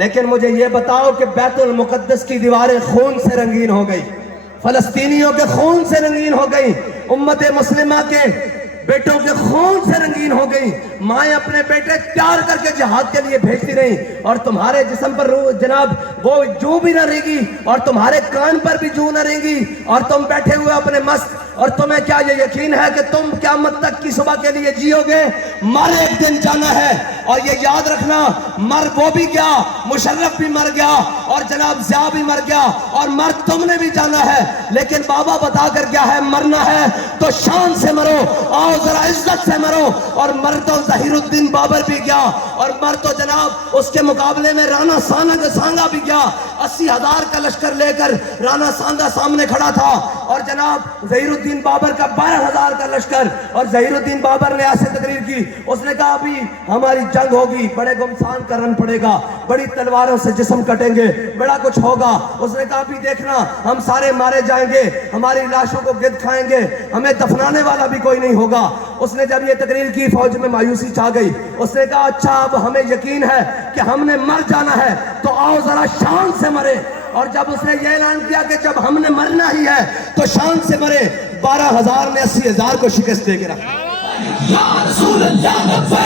لیکن مجھے یہ بتاؤ کہ بیت المقدس کی دیواریں خون سے رنگین ہو گئی، فلسطینیوں کے خون سے رنگین ہو گئی، امت مسلمہ کے بیٹوں کے خون سے رنگین ہو گئی، مائیں اپنے بیٹے تیار کر کے جہاد کے لیے بھیجتی رہیں، اور تمہارے جسم پر جناب وہ جو بھی نہ رہے گی، اور تمہارے کان پر بھی جو نہ رہیں گی، اور تم بیٹھے ہوئے اپنے مست، اور تمہیں کیا یہ یقین ہے کہ تم قیامت تک کی صبح کے لیے جیو گے؟ مر ایک دن جانا ہے، اور یہ یاد رکھنا، مر وہ بھی گیا، مشرف بھی مر گیا، اور جناب ضیاء بھی مر گیا، اور مر تم نے بھی جانا ہے، لیکن بابا بتا کر کیا ہے، مرنا ہے تو شان سے مرو، آؤ ذرا عزت سے مرو، اور مر تو ظہیر الدین بابر بھی گیا، اور مر تو جناب اس کے مقابلے میں رانا سانگا بھی گیا، 80,000 کا لشکر لے کر رانا سانگا سامنے کھڑا تھا، اور جناب ظہیر الدین بابر کا 12,000 کا لشکر، اور ظہیر الدین بابر نے ایسے تقریر کی، اس نے کہا ابھی ہماری جنگ ہوگی، بڑے گمسان کا رن پڑے گا، بڑی تلواروں سے جسم کٹیں گے، بڑا کچھ ہوگا، اس نے کہا ابھی دیکھنا ہم سارے مارے جائیں گے، ہماری لاشوں کو گد کھائیں گے، ہمیں دفنانے والا بھی کوئی نہیں ہوگا۔ اس نے جب یہ تقریر کی فوج میں مایوسی چھا گئی، اس نے کہا اچھا اب ہمیں یقین ہے کہ ہم نے مر جانا ہے تو آؤ ذرا شان سے مرے، اور جب اس نے یہ اعلان کیا کہ جب ہم نے مرنا ہی ہے تو شان سے مرے، 12,000 نے 80,000 کو شکست دے کے رکھا۔